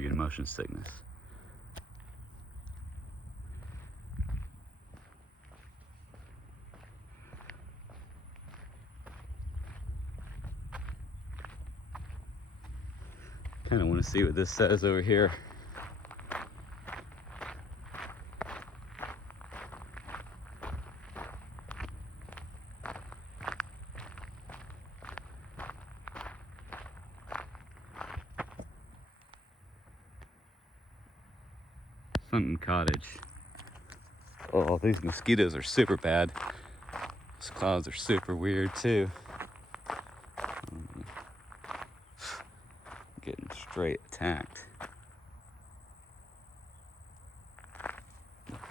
you're getting motion sickness. Kind of want to see what this says over here. Something cottage. Oh, these mosquitoes are super bad. These clouds are super weird too. Getting straight attacked.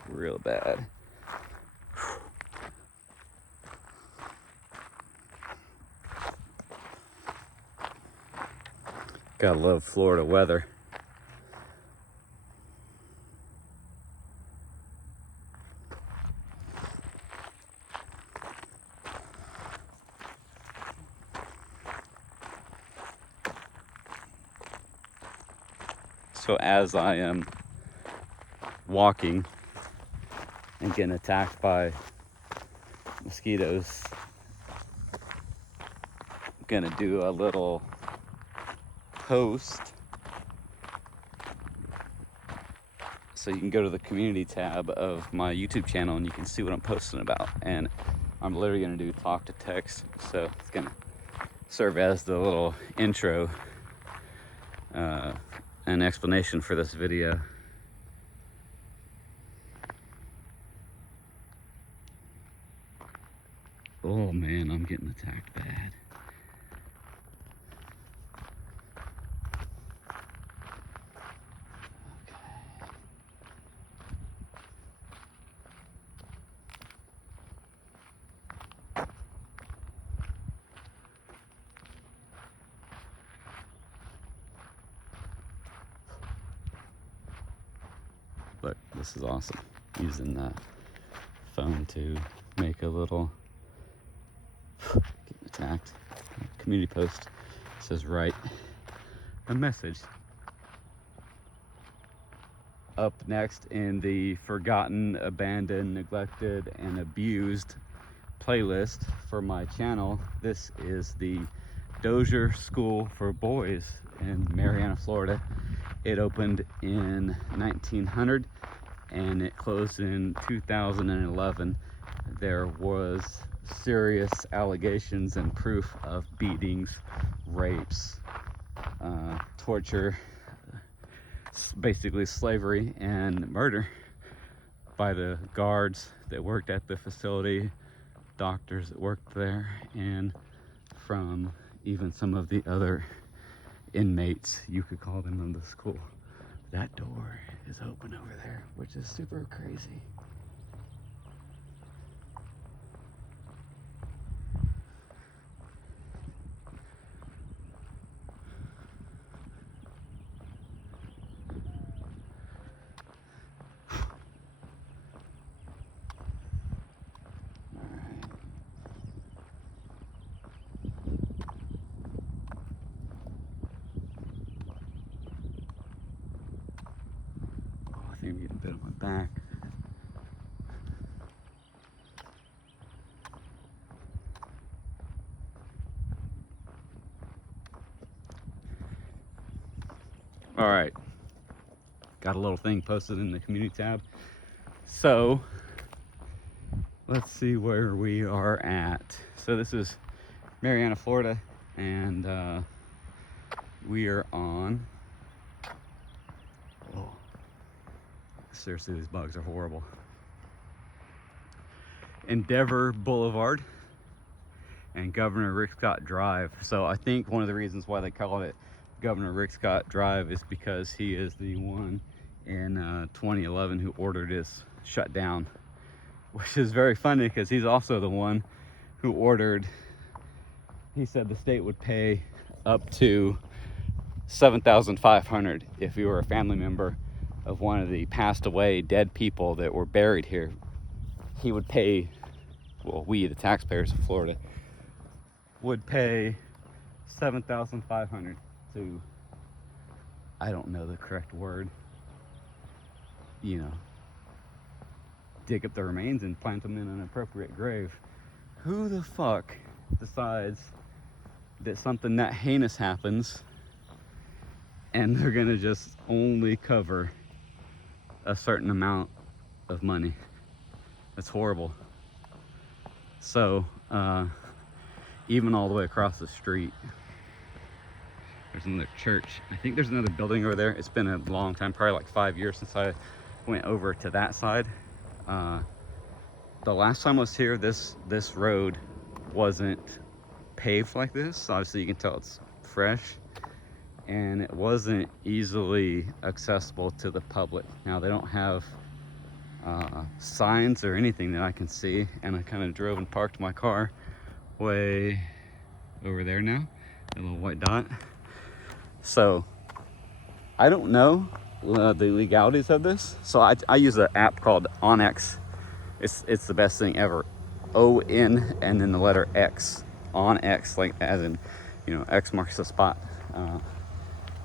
Real bad. Gotta love Florida weather. So as I am walking and getting attacked by mosquitoes, I'm gonna do a little post. So you can go to the community tab of my YouTube channel and you can see what I'm posting about. And I'm literally gonna do talk to text. So it's gonna serve as the little intro, an explanation for this video. Oh man, I'm getting attacked bad. Look, this is awesome. Using the phone to make a little getting attacked. Community post. It says write a message. Up next in the forgotten, abandoned, neglected, and abused playlist for my channel, this is the Dozier School for Boys in Marianna, Florida. It opened in 1900 and it closed in 2011. There was serious allegations and proof of beatings, rapes, torture, basically slavery and murder by the guards that worked at the facility, doctors that worked there, and from even some of the other inmates, you could call them, in the school. That door is open over there, which is super crazy. I think I'm getting a bit on my back. All right, got a little thing posted in the community tab. So let's see where we are at. So this is Marianna, Florida, and we are on, oh, seriously, these bugs are horrible, Endeavor Boulevard and Governor Rick Scott Drive. So I think one of the reasons why they call it Governor Rick Scott Drive is because he is the one in 2011 who ordered this shut down, which is very funny because he's also the one who ordered, he said the state would pay up to $7,500 if you were a family member of one of the passed away dead people that were buried here. He would pay, well, we, the taxpayers of Florida, would pay $7,500 to I don't know the correct word, you know, dig up the remains and plant them in an appropriate grave. Who the fuck decides that something that heinous happens and they're gonna just only cover a certain amount of money? That's horrible. So even all the way across the street, there's another church. I think there's another building over there. It's been a long time, probably like 5 years since I went over to that side. The last time I was here, this road wasn't paved like this. Obviously you can tell it's fresh, and it wasn't easily accessible to the public. Now they don't have signs or anything that I can see, and I kind of drove and parked my car way over there now, a little white dot. So I don't know the legalities of this. So I use an app called Onyx. It's the best thing ever. O-N and then the letter X. Onyx, like as in, you know, X marks the spot.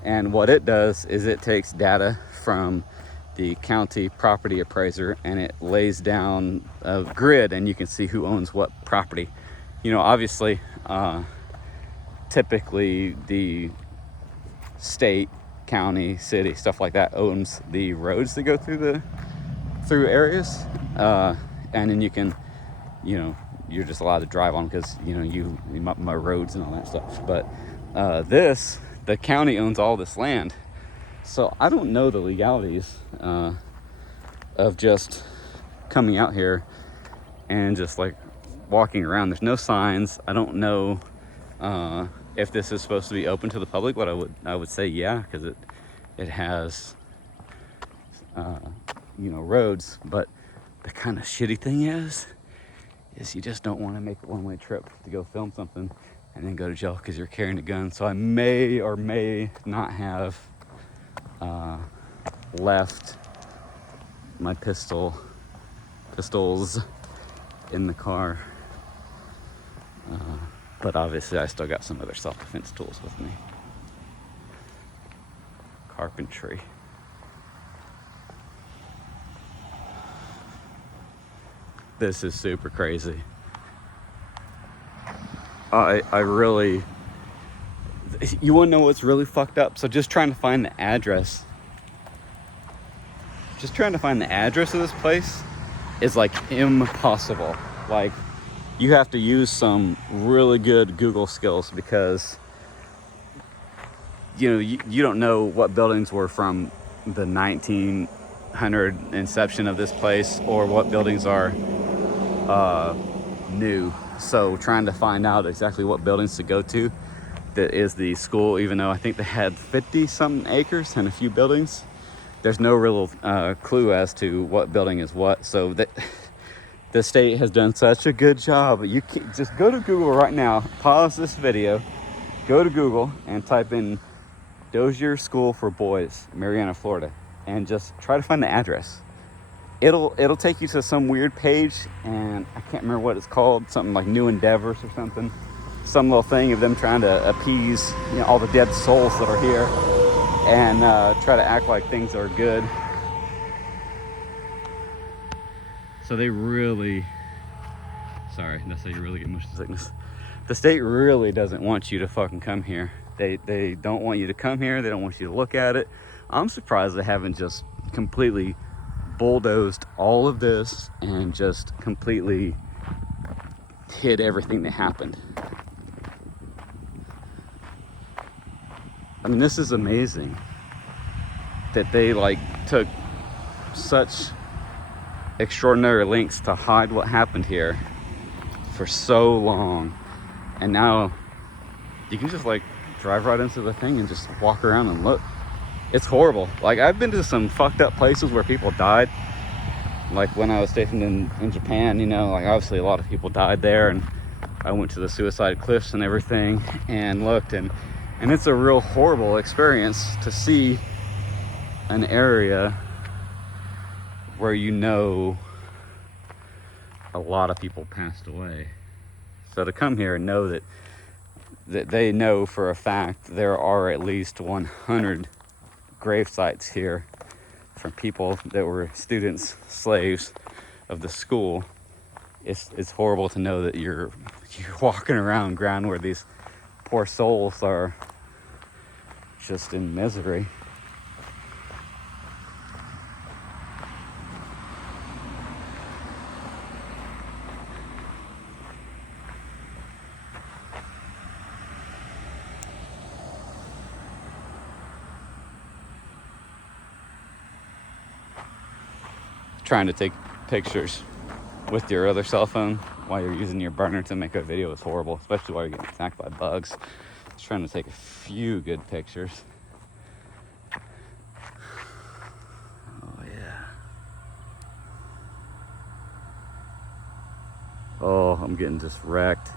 And what it does is it takes data from the county property appraiser and it lays down a grid, and you can see who owns what property. You know, obviously, typically the state, county, city, stuff like that owns the roads that go through areas, and then you can, you know, you're just allowed to drive on because, you know, my roads and all that stuff. But the county owns all this land. So I don't know the legalities of just coming out here and just like walking around. There's no signs. I don't know if this is supposed to be open to the public, but I would say yeah, because it has you know, roads. But the kind of shitty thing is you just don't want to make a one-way trip to go film something and then go to jail because you're carrying a gun. So I may or may not have left my pistols in the car, but obviously I still got some other self-defense tools with me. Carpentry. This is super crazy. I really, you want to know what's really fucked up? So just trying to find the address. Just trying to find the address of this place is like impossible. Like, you have to use some really good Google skills because, you know, you don't know what buildings were from the 1900 inception of this place or what buildings are new. So trying to find out exactly what buildings to go to that is the school, even though I think they had 50-something acres and a few buildings, there's no real clue as to what building is what. So that the state has done such a good job. You can just go to Google right now, pause this video, go to Google and type in Dozier School for Boys, Marianna, Florida, and just try to find the address. It'll take you to some weird page, and I can't remember what it's called, something like New Endeavors or something. Some little thing of them trying to appease, you know, all the dead souls that are here and try to act like things are good. So they really, sorry, that's how you really get motion sickness. The state really doesn't want you to fucking come here. They don't want you to come here. They don't want you to look at it. I'm surprised they haven't just completely bulldozed all of this and just completely hid everything that happened. I mean, this is amazing that they like took such extraordinary lengths to hide what happened here for so long, and now you can just like drive right into the thing and just walk around and look. It's horrible. Like, I've been to some fucked up places where people died, like when I was stationed in Japan, you know, like obviously a lot of people died there, and I went to the suicide cliffs and everything and looked, and it's a real horrible experience to see an area where, you know, a lot of people passed away. So to come here and know that they know for a fact there are at least 100 grave sites here from people that were students, slaves of the school. It's horrible to know that you're walking around ground where these poor souls are just in misery. Trying to take pictures with your other cell phone while you're using your burner to make a video is horrible, especially while you're getting attacked by bugs. Just trying to take a few good pictures. Oh yeah. Oh, I'm getting just wrecked.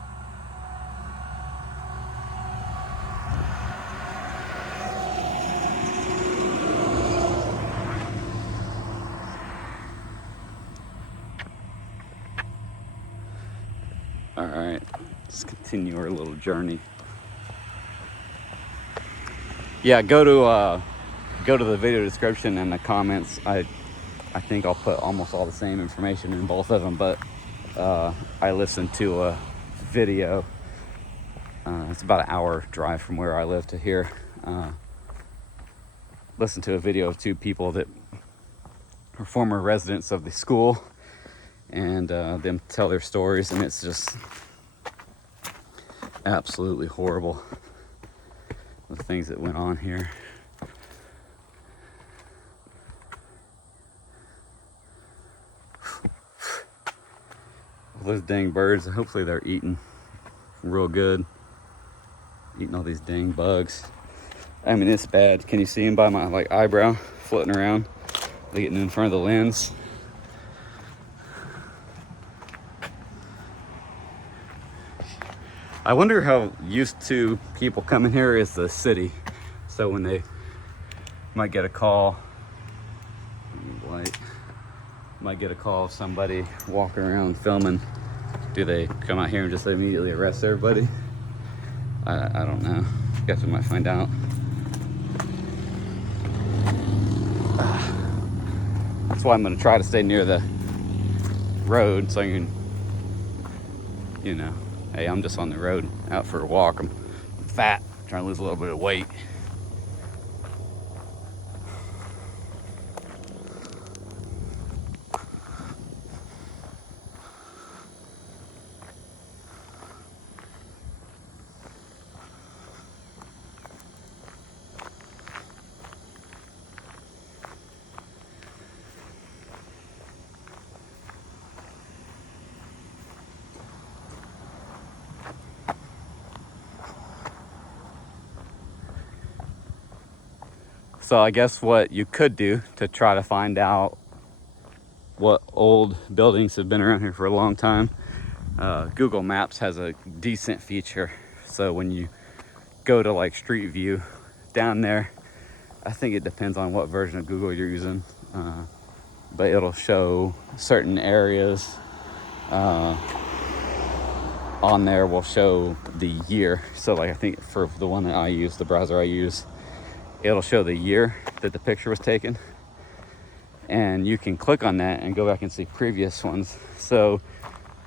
All right, let's continue our little journey. Yeah, go to the video description and the comments. I think I'll put almost all the same information in both of them, but I listened to a video. It's about an hour drive from where I live to here. Listened to a video of two people that are former residents of the school, and them tell their stories, and it's just absolutely horrible, the things that went on here. Those dang birds, hopefully they're eating real good, eating all these dang bugs. I mean, it's bad. Can you see them by my eyebrow floating around, getting in front of the lens? I wonder how used to people coming here is the city. So when they might get a call, might get a call of somebody walking around filming, do they come out here and just immediately arrest everybody? I don't know. Guess we might find out. That's why I'm gonna try to stay near the road so I can, hey, I'm just on the road out for a walk. I'm fat, trying to lose a little bit of weight. So I guess what you could do to try to find out what old buildings have been around here for a long time, Google Maps has a decent feature. So when you go to Street View down there, I think it depends on what version of Google you're using, but it'll show certain areas on there will show the year. So I think for the one that I use, the browser I use, it'll show the year that the picture was taken, and you can click on that and go back and see previous ones. So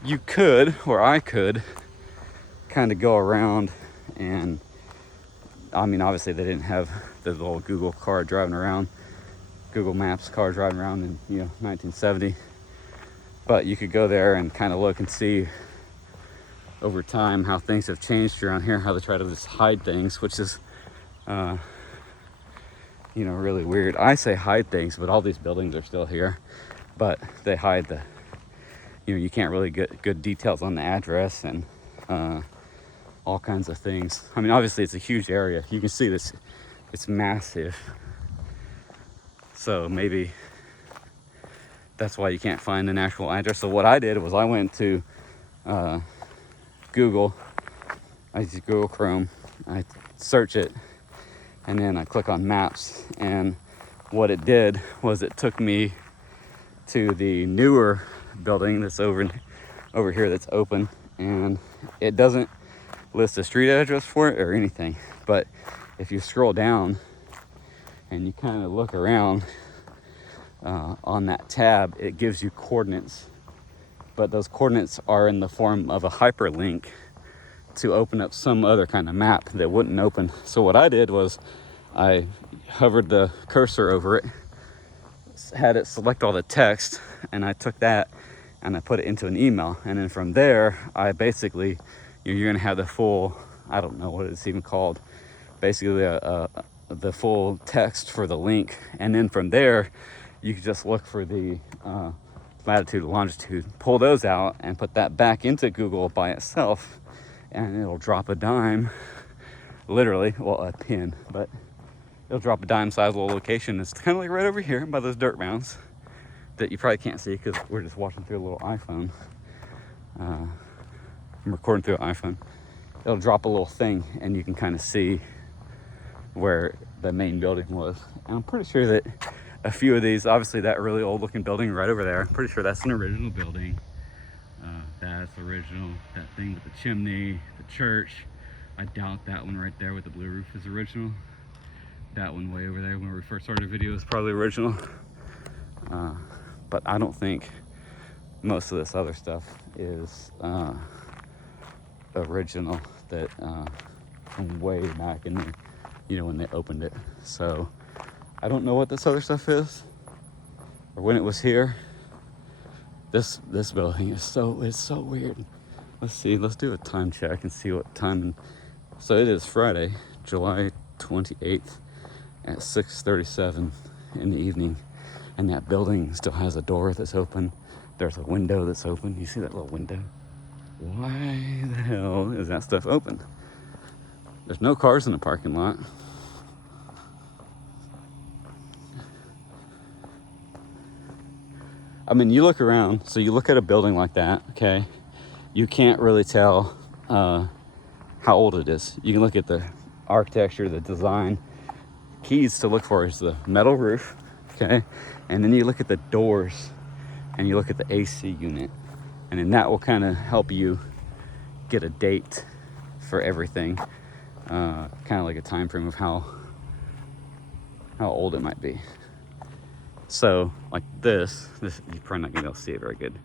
you could, or I could, kind of go around and, I mean, obviously they didn't have the little Google car driving around, Google Maps car driving around in 1970, but you could go there and kind of look and see over time how things have changed around here, how they try to just hide things, which is really weird. I say hide things, but all these buildings are still here, but they hide the, you can't really get good details on the address and all kinds of things. I mean, obviously it's a huge area. You can see this, it's massive. So maybe that's why you can't find an actual address. So what I did was I went to Google. I use Google Chrome. I search it, and then I click on maps, and what it did was it took me to the newer building that's over here that's open, and it doesn't list a street address for it or anything. But if you scroll down and you kind of look around on that tab, it gives you coordinates, but those coordinates are in the form of a hyperlink to open up some other kind of map that wouldn't open. So what I did was I hovered the cursor over it, had it select all the text, and I took that and I put it into an email. And then from there, I basically, you're gonna have the full, I don't know what it's even called, basically the full text for the link. And then from there, you can just look for the latitude and longitude, pull those out and put that back into Google by itself, and it'll drop a dime, literally, well, a pin, but it'll drop a dime size little location. It's kind of like right over here by those dirt mounds that you probably can't see because we're just watching through a little iPhone. I'm recording through an iPhone. It'll drop a little thing and you can kind of see where the main building was. And I'm pretty sure that a few of these, obviously that really old looking building right over there, I'm pretty sure that's an original building. That's original. That thing with the chimney, the church. I doubt that one right there with the blue roof is original. That one way over there when we first started the video is probably original. But I don't think most of this other stuff is original, that from way back in the, you know, when they opened it. So I don't know what this other stuff is or when it was here. This building is so weird. Let's see, let's do a time check and see what time. So it is Friday, July 28th at 6:37 in the evening, and that building still has a door that's open. There's a window that's open. You see that little window? Why the hell is that stuff open? There's no cars in the parking lot. I mean, you look around, so you look at a building like that, okay? You can't really tell how old it is. You can look at the architecture, the design. Keys to look for is the metal roof, okay? And then you look at the doors and you look at the AC unit. And then that will kind of help you get a date for everything. Kind of like a time frame of how old it might be. So like this, you're probably not gonna be able to see it very good.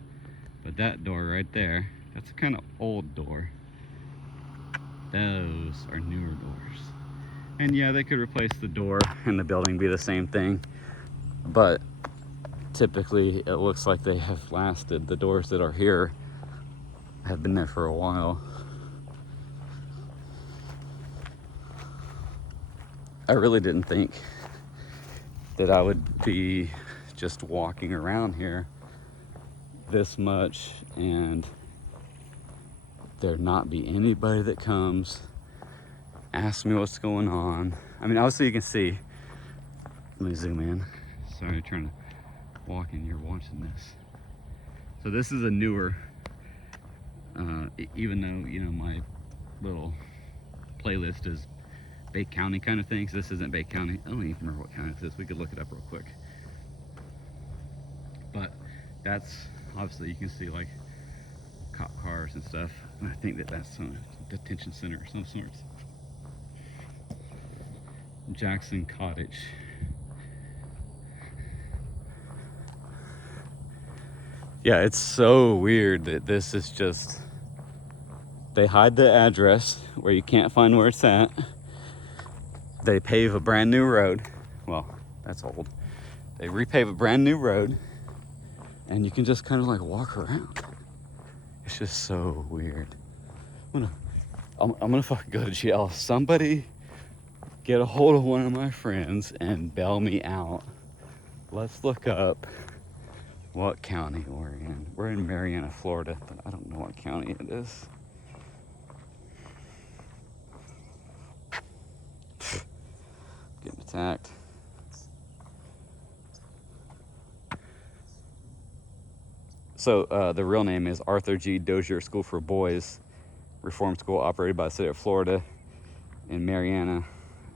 But that door right there, that's a kind of old door. Those are newer doors. And yeah, they could replace the door and the building, be the same thing. But typically it looks like they have lasted. The doors that are here have been there for a while. I really didn't think that I would be just walking around here this much and there not be anybody that comes, asks me what's going on. I mean, obviously you can see, let me zoom in. Sorry, I'm trying to walk and you're watching this. So this is a newer, even though, you know, my little playlist is Bay County kind of things. This isn't Bay County. I don't even remember what county this is. We could look it up real quick. But that's, obviously you can see like cop cars and stuff. And I think that that's some detention center of some sorts. Jackson Cottage. Yeah, it's so weird that this is just, they hide the address where you can't find where it's at. They pave a brand new road. Well, that's old. They repave a brand new road and you can just kind of like walk around. It's just so weird. I'm gonna fucking go to jail. Somebody get a hold of one of my friends and bail me out. Let's look up what county we're in. We're in Marianna, Florida, but I don't know what county it is. Getting attacked. So the real name is Arthur G. Dozier School for Boys, reform school operated by the state of Florida in Marianna.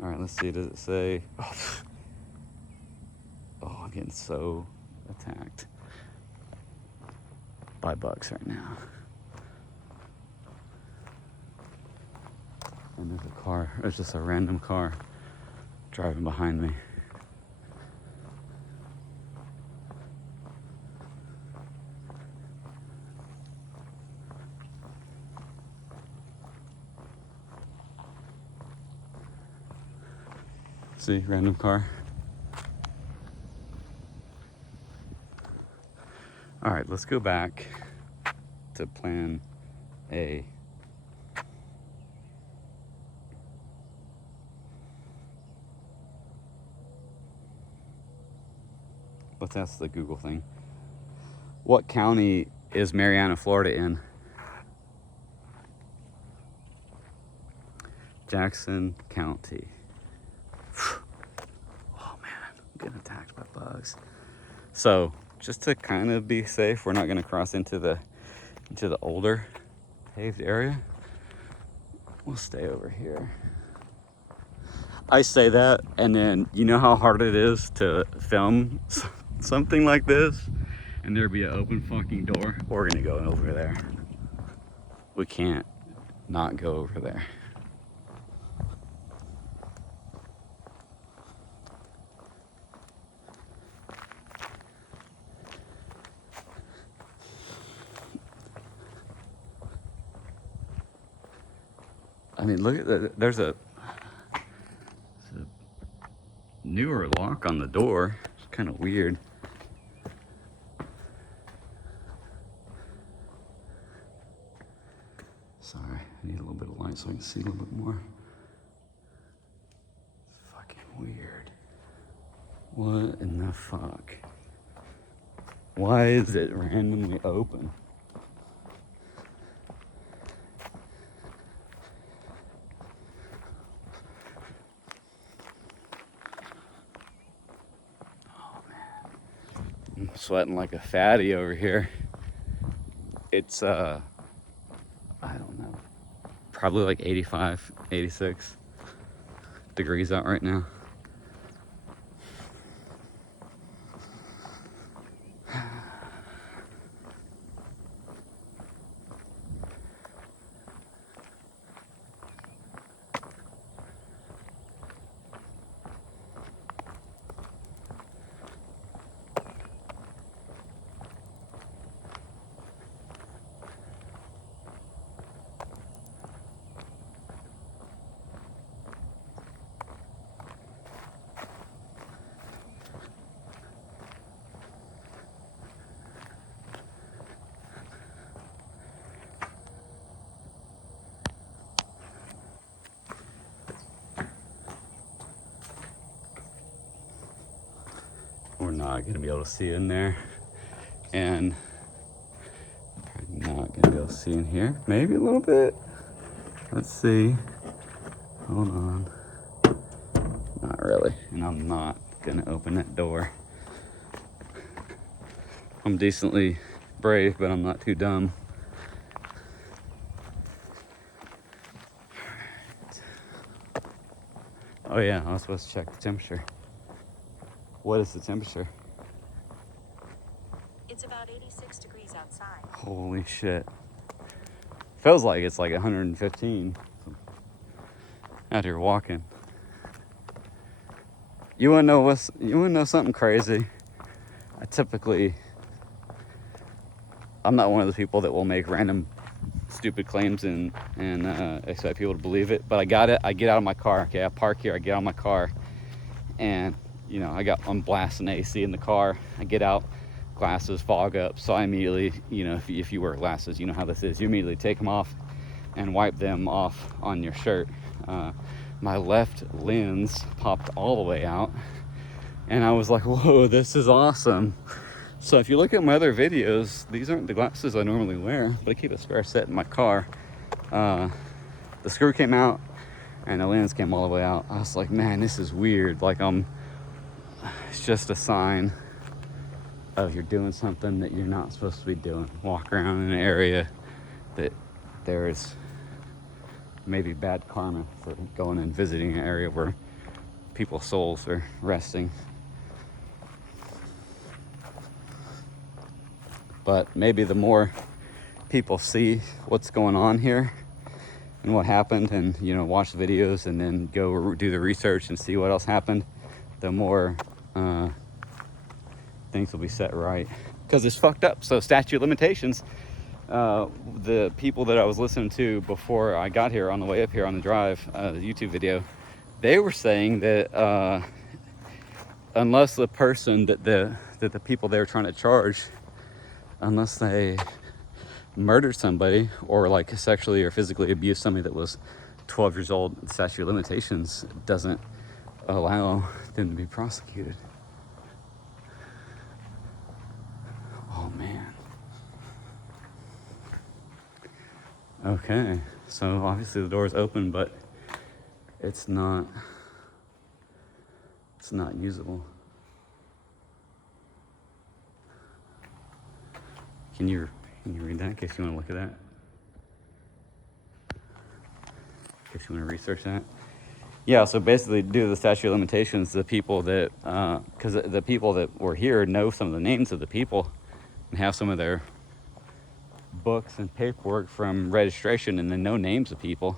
All right, let's see, does it say? Oh, I'm getting so attacked by bugs right now. And there's a car, there's just a random car driving behind me. See, random car. All right, let's go back to plan A. Let's ask the Google thing. What county is Marianna, Florida in? Jackson County. Oh man, I'm getting attacked by bugs. So just to kind of be safe, we're not going to cross into the older paved area. We'll stay over here. I say that, and then you know how hard it is to film something like this, and there'd be an open fucking door. We're gonna go over there. We can't not go over there. I mean, look at that. There's a newer lock on the door. It's kind of weird. Sorry, I need a little bit of light so I can see a little bit more. It's fucking weird. What in the fuck? Why is it randomly open? I'm sweating like a fatty over here. It's I don't know, probably like 85, 86 degrees out right now. We're not gonna be able to see in there, and probably not gonna be able to see in here. Maybe a little bit. Let's see. Hold on. Not really. And I'm not gonna open that door. I'm decently brave, but I'm not too dumb. Oh yeah, I was supposed to check the temperature. What is the temperature? It's about 86 degrees outside. Holy shit. Feels like it's like 115 out here walking. You wanna know something crazy? I'm not one of those people that will make random stupid claims and expect people to believe it, but I get out of my car. Okay, I park here, I get out of my car, and you know, I'm blasting AC in the car. I get out, glasses fog up, so I immediately, you know, if you wear glasses, you know how this is. You immediately take them off and wipe them off on your shirt. My left lens popped all the way out, and I was like, whoa, this is awesome. So if you look at my other videos, these aren't the glasses I normally wear, but I keep a spare set in my car. The screw came out and the lens came all the way out. I was like, man, this is weird. Like it's just a sign of you're doing something that you're not supposed to be doing. Walk around in an area that there's maybe bad karma for going and visiting an area where people's souls are resting. But maybe the more people see what's going on here and what happened, and you know, watch the videos and then go do the research and see what else happened, the more things will be set right. Because it's fucked up. So statute of limitations, the people that I was listening to before I got here on the way up here on the drive, the YouTube video, they were saying that unless the person that the people they were trying to charge, unless they murdered somebody or like sexually or physically abused somebody that was 12 years old, the statute of limitations doesn't allow them to be prosecuted. Oh man. Okay, so obviously the door is open, but it's not usable. Can you read that in case you want to look at that? In case you want to research that? Yeah, so basically due to the statute of limitations, the people that, because the people that were here know some of the names of the people and have some of their books and paperwork from registration, and they know names of people.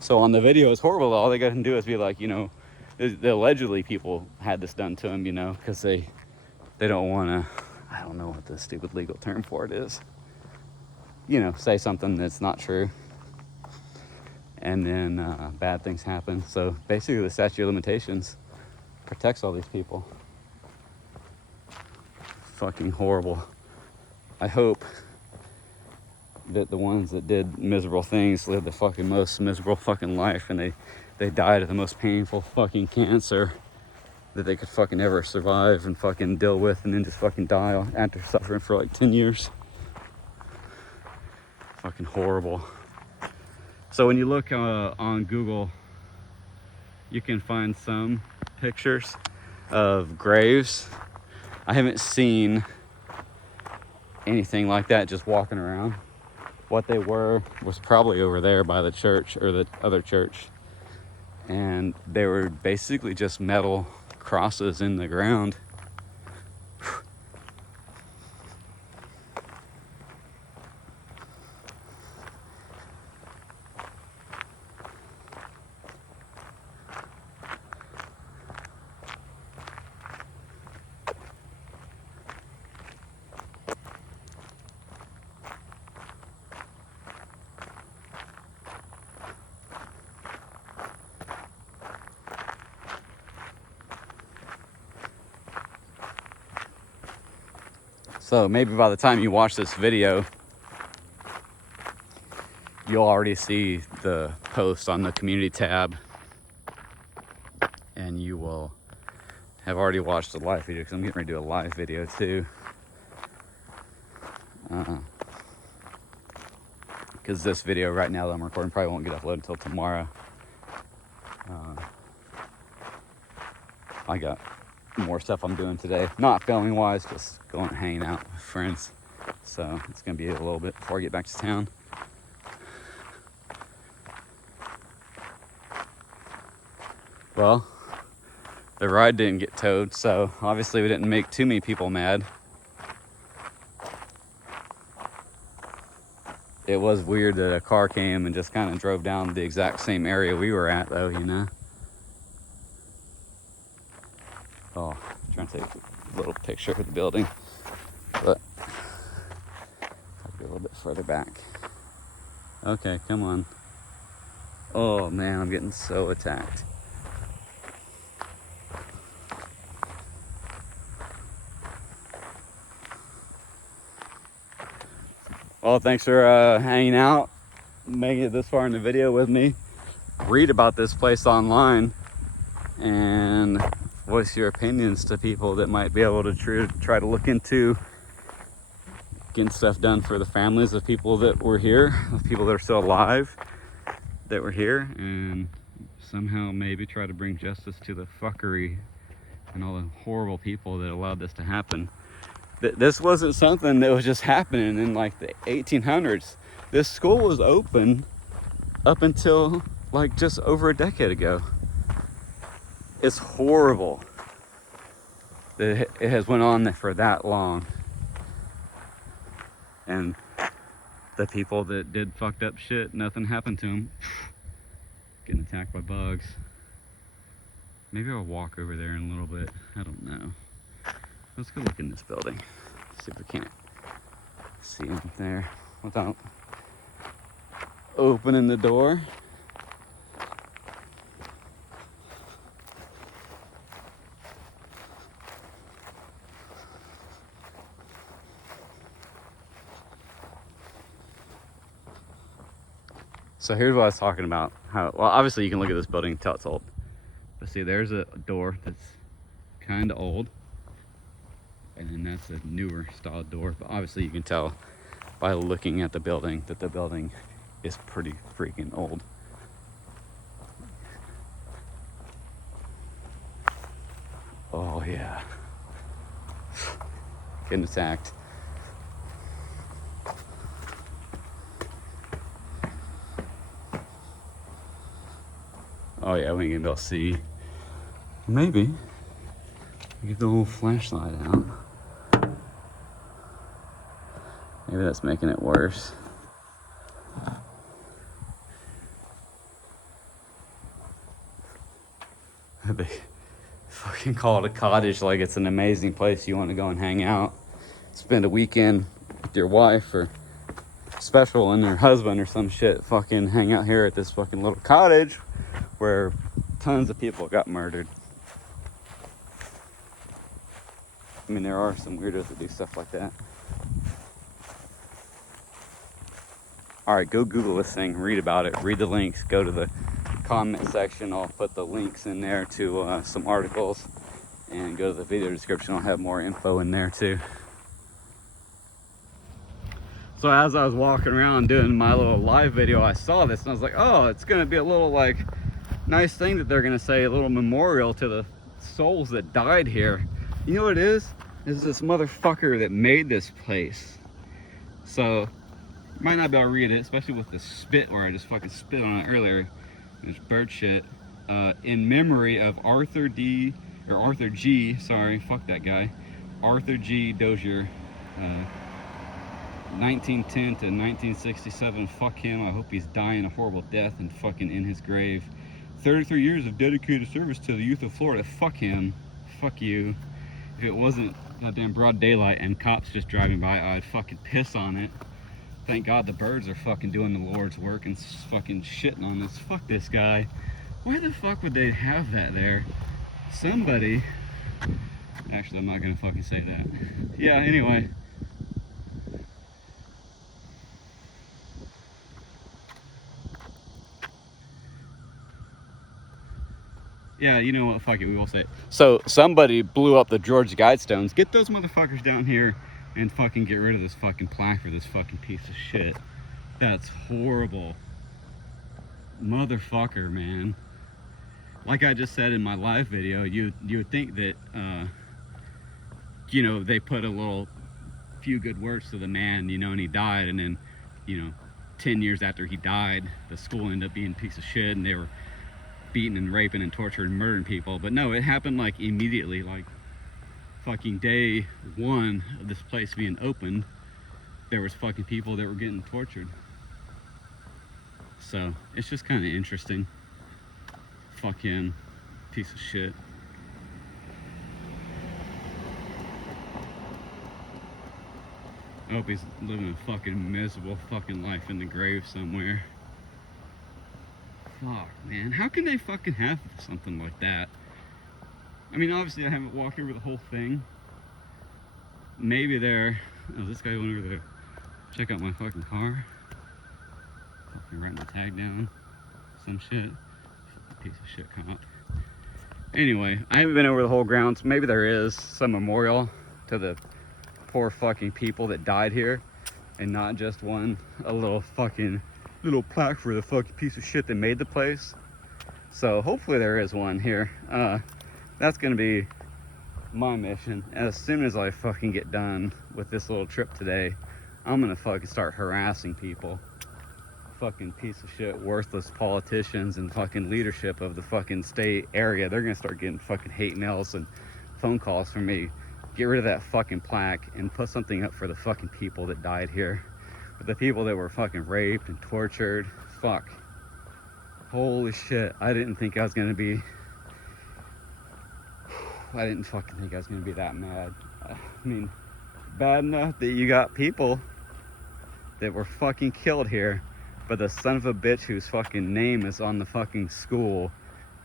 So on the video, it's horrible. All they got to do is be like, you know, the allegedly people had this done to them, you know, because they don't want to, I don't know what the stupid legal term for it is, you know, say something that's not true, and then bad things happen. So basically the statute of limitations protects all these people. Fucking horrible. I hope that the ones that did miserable things lived the fucking most miserable fucking life, and they died of the most painful fucking cancer that they could fucking ever survive and fucking deal with, and then just fucking die after suffering for like 10 years. Fucking horrible. So when you look on Google, you can find some pictures of graves. I haven't seen anything like that just walking around. What they were was probably over there by the church or the other church, and they were basically just metal crosses in the ground. So maybe by the time you watch this video, you'll already see the post on the community tab, and you will have already watched the live video, because I'm getting ready to do a live video too. Because this video right now that I'm recording probably won't get uploaded until tomorrow. I got more stuff I'm doing today, not filming wise, just going hanging out with friends. So it's gonna be a little bit before I get back to town. Well, the ride didn't get towed, so obviously we didn't make too many people mad. It was weird that a car came and just kind of drove down the exact same area we were at, though, you know. Oh, I'm trying to take a little picture of the building, but I'll go a little bit further back. Okay, come on. Oh man, I'm getting so attacked. Well, thanks for hanging out, making it this far in the video with me. Read about this place online and voice your opinions to people that might be able to try to look into getting stuff done for the families of people that were here, of people that are still alive that were here, and somehow maybe try to bring justice to the fuckery and all the horrible people that allowed this to happen. This wasn't something that was just happening in like the 1800s. This school was open up until like just over a decade ago. It's horrible that it has went on for that long. And the people that did fucked up shit, nothing happened to them. Getting attacked by bugs. Maybe I'll walk over there in a little bit. I don't know. Let's go look in this building. See if we can't see him there without opening the door. So here's what I was talking about. How, well, obviously you can look at this building and tell it's old. But see, there's a door that's kind of old. And then that's a newer style door. But obviously you can tell by looking at the building that the building is pretty freaking old. Oh yeah. Getting attacked. Oh yeah, we ain't gonna be able to see. Maybe. Get the little flashlight out. Maybe that's making it worse. They fucking call it a cottage like it's an amazing place you want to go and hang out. Spend a weekend with your wife or special and her husband or some shit. Fucking hang out here at this fucking little cottage where tons of people got murdered. I mean, there are some weirdos that do stuff like that. Alright, go Google this thing, read about it, read the links, go to the comment section. I'll put the links in there to some articles, and go to the video description. I'll have more info in there too. So as I was walking around doing my little live video, I saw this and I was like, oh, it's gonna be a little like nice thing that they're gonna say, a little memorial to the souls that died here. You know what it is? This is this motherfucker that made this place. So you might not be able to read it, especially with the spit where I just fucking spit on it earlier. There's bird shit. In memory of Arthur G, fuck that guy. Arthur G. Dozier, 1910 to 1967, fuck him. I hope he's dying a horrible death and fucking in his grave. 33 years of dedicated service to the youth of Florida. Fuck him. Fuck you. If it wasn't goddamn broad daylight and cops just driving by, I'd fucking piss on it. Thank God the birds are fucking doing the Lord's work and fucking shitting on this. Fuck this guy. Why the fuck would they have that there? Somebody... Actually, I'm not gonna fucking say that. Yeah, anyway. Yeah, you know what? Fuck it, we will say it. So, somebody blew up the Georgia Guidestones. Get those motherfuckers down here and fucking get rid of this fucking plaque for this fucking piece of shit. That's horrible. Motherfucker, man. Like I just said in my live video, you would think that, you know, they put a little few good words to the man, you know, and he died, and then, you know, 10 years after he died, the school ended up being a piece of shit, and they were beating and raping and torturing and murdering people. But no, it happened like immediately, like fucking day one of this place being opened, there was fucking people that were getting tortured. So it's just kind of interesting. Fucking piece of shit. I hope he's living a fucking miserable fucking life in the grave somewhere. Fuck, man. How can they fucking have something like that? I mean, obviously I haven't walked over the whole thing. Maybe they're... Oh, this guy went over there. Check out my fucking car. Fucking writing the tag down. Some shit. Piece of shit cop. Anyway, I haven't been over the whole grounds. Maybe there is some memorial to the poor fucking people that died here. And not just a little plaque for the fucking piece of shit that made the place. So hopefully there is one here. That's gonna be my mission. As soon as I fucking get done with this little trip today, I'm gonna fucking start harassing people. Fucking piece of shit, worthless politicians and fucking leadership of the fucking state area. They're gonna start getting fucking hate mails and phone calls from me. Get rid of that fucking plaque and put something up for the fucking people that died here. For the people that were fucking raped and tortured. Fuck. Holy shit. I didn't think I was gonna be... I didn't fucking think I was gonna be that mad. I mean, bad enough that you got people that were fucking killed here, but the son of a bitch whose fucking name is on the fucking school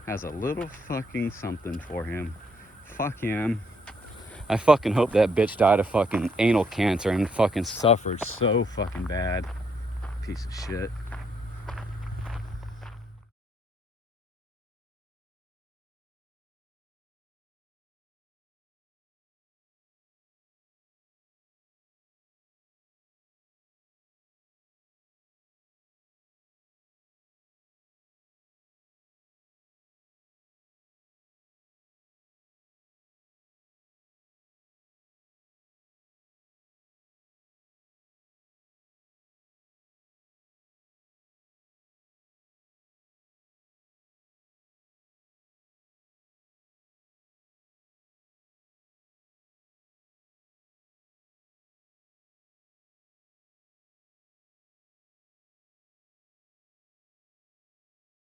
has a little fucking something for him. Fuck him. I fucking hope that bitch died of fucking anal cancer and fucking suffered so fucking bad. Piece of shit.